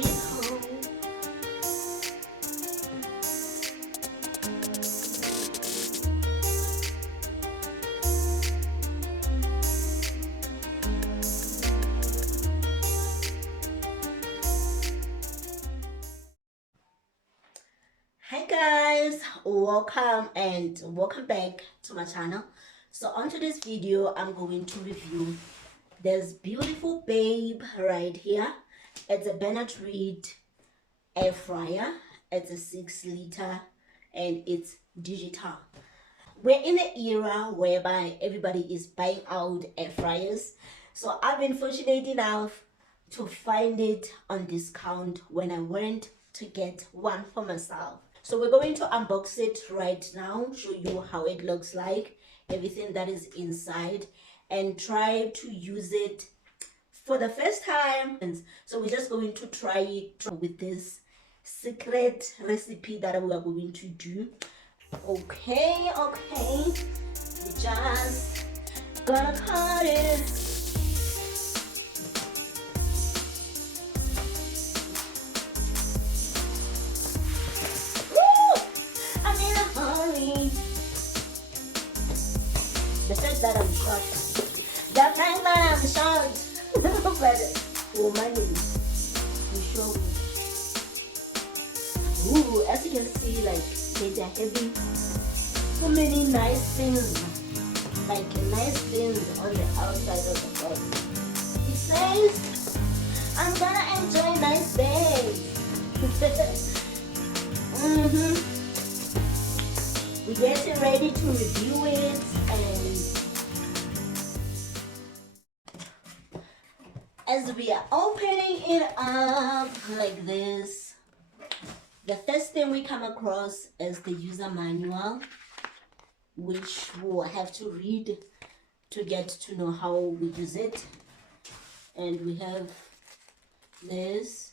family home. Hi guys, welcome back to my channel. So on today's video I'm going to review this beautiful babe right here. It's a Bennett air fryer. It's a 6 liter and it's digital. We're in an era whereby everybody is buying out air fryers, so I've been fortunate enough to find it on discount when I went to get one for myself. So we're going to unbox it right now, show you how it looks like, everything that is inside, and try to use it for the first time. So we're just going to try it with this secret recipe that we are going to do. Okay, we just gonna cut it. The fact that I'm short. But for money, we show. Ooh, as you can see, like they are having so many nice things, like nice things on the outside of the box. It says, "I'm gonna enjoy nice days." We're getting ready to review it, and as we are opening it up like this, the first thing we come across is the user manual, which we'll have to read to get to know how we use it. And we have this.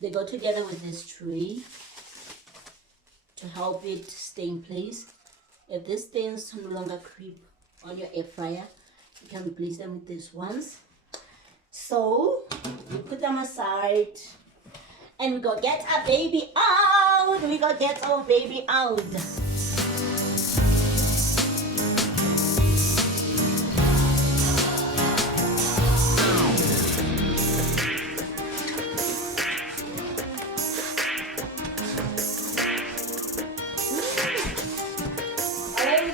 They go together with this tray to help it stay in place. If these things no longer creep on your air fryer, you can replace them with these ones. So we put them aside and we go get our baby out.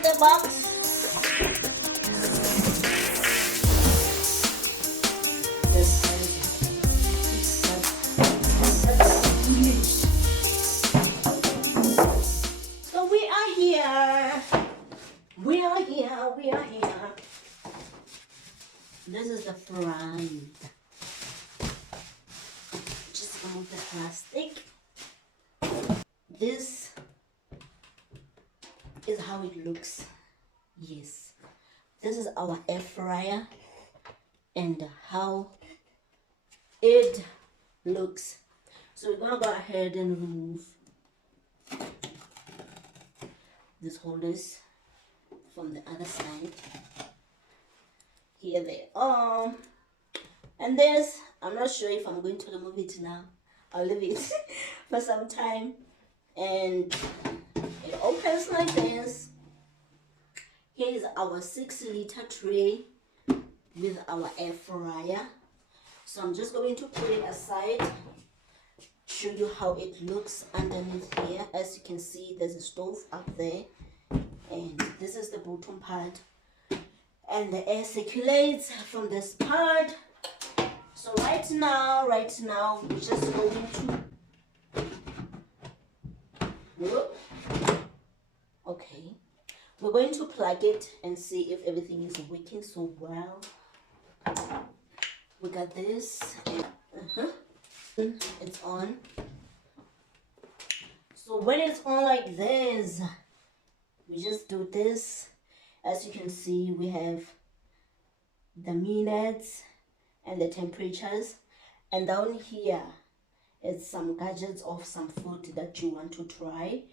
The box. So we are here. This is the front. Just remove the plastic. This is how it looks. Yes, this is our air fryer and how it looks. So we're gonna go ahead and remove these holders from the other side. Here they are. And this, I'm not sure if I'm going to remove it now. I'll leave it for some time. And it opens like this. Here is our 6-liter tray with our air fryer. So I'm just going to put it aside, show you how it looks underneath here. As you can see, there's a stove up there, and this is the bottom part, and the air circulates from this part. So right now we're just going to okay, we're going to plug it and see if everything is working so well. We got this, and it's on. So when it's on like this, we just do this. As you can see, we have the minutes and the temperatures, and down here is some gadgets of some food that you want to try.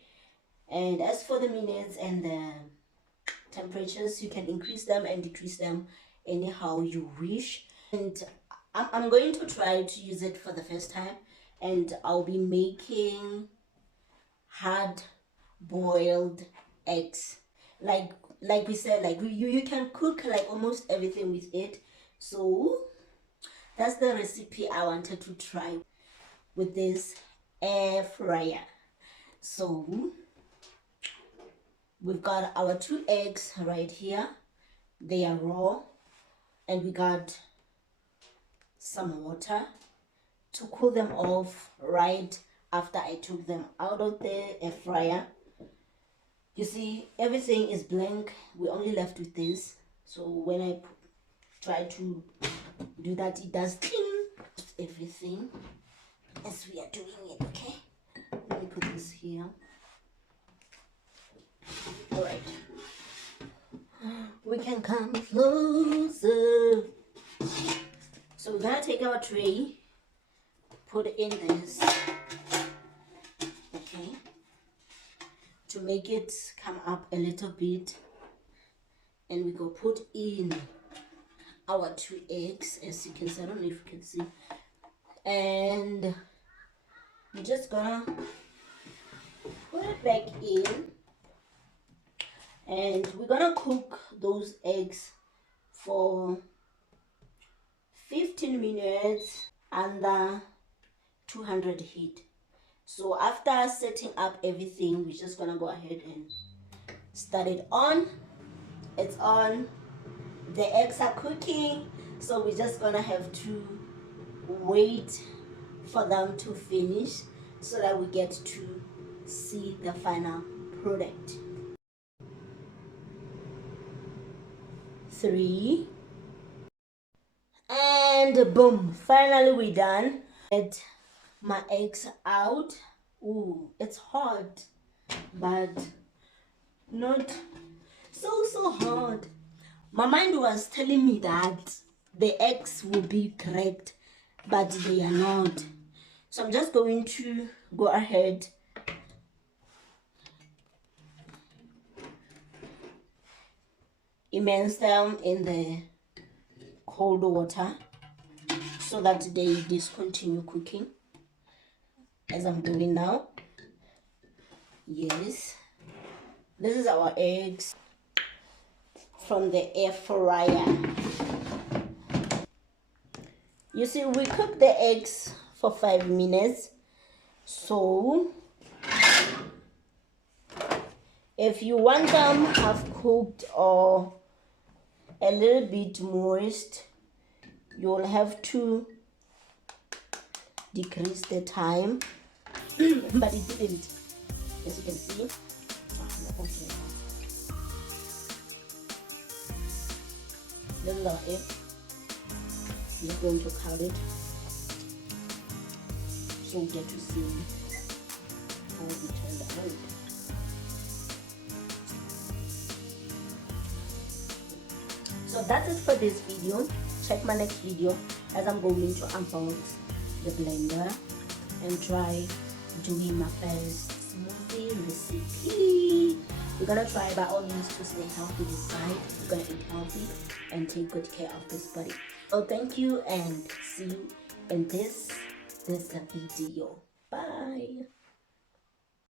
And as for the minutes and the temperatures, you can increase them and decrease them anyhow you wish. And I'm going to try to use it for the first time, and I'll be making hard boiled eggs. Like we said, like you can cook like almost everything with it. So that's the recipe I wanted to try with this air fryer. So we've got our 2 eggs right here. They are raw, and we got some water to cool them off right after I took them out of the air fryer. You see, everything is blank. We're only left with this. So when I try to do that, it does clean everything as we are doing it. Okay, let me put this here. All right, we can come closer. So we're gonna take our tray, put in this, okay, to make it come up a little bit, and we go put in our 2 eggs, as you can see. I don't know if you can see, and we're just gonna put it back in, and we're gonna cook those eggs for 15 minutes under 200 heat. So after setting up everything, we're just gonna go ahead and start it on. It's on. The eggs are cooking, so we're just gonna have to wait for them to finish so that we get to see the final product. 3, and boom, finally we're done. Get my eggs out. Ooh, it's hot, but not so hard. My mind was telling me that the eggs will be cracked, but they are not. So I'm just going to go ahead immerse them in the cold water so that they discontinue cooking, as I'm doing now. Yes, this is our eggs from the air fryer. You see, we cook the eggs for 5 minutes. So if you want them half cooked or a little bit moist, you'll have to decrease the time. But it didn't, as you can see. This is our egg. We're going to cut it so we get to see how it turned out. So that's it for this video. Check my next video as I'm going to unbox the blender and try doing my first smoothie recipe. We're gonna try by all means to stay healthy inside. We're gonna eat healthy and take good care of this body. So thank you, and see you in this video. Bye.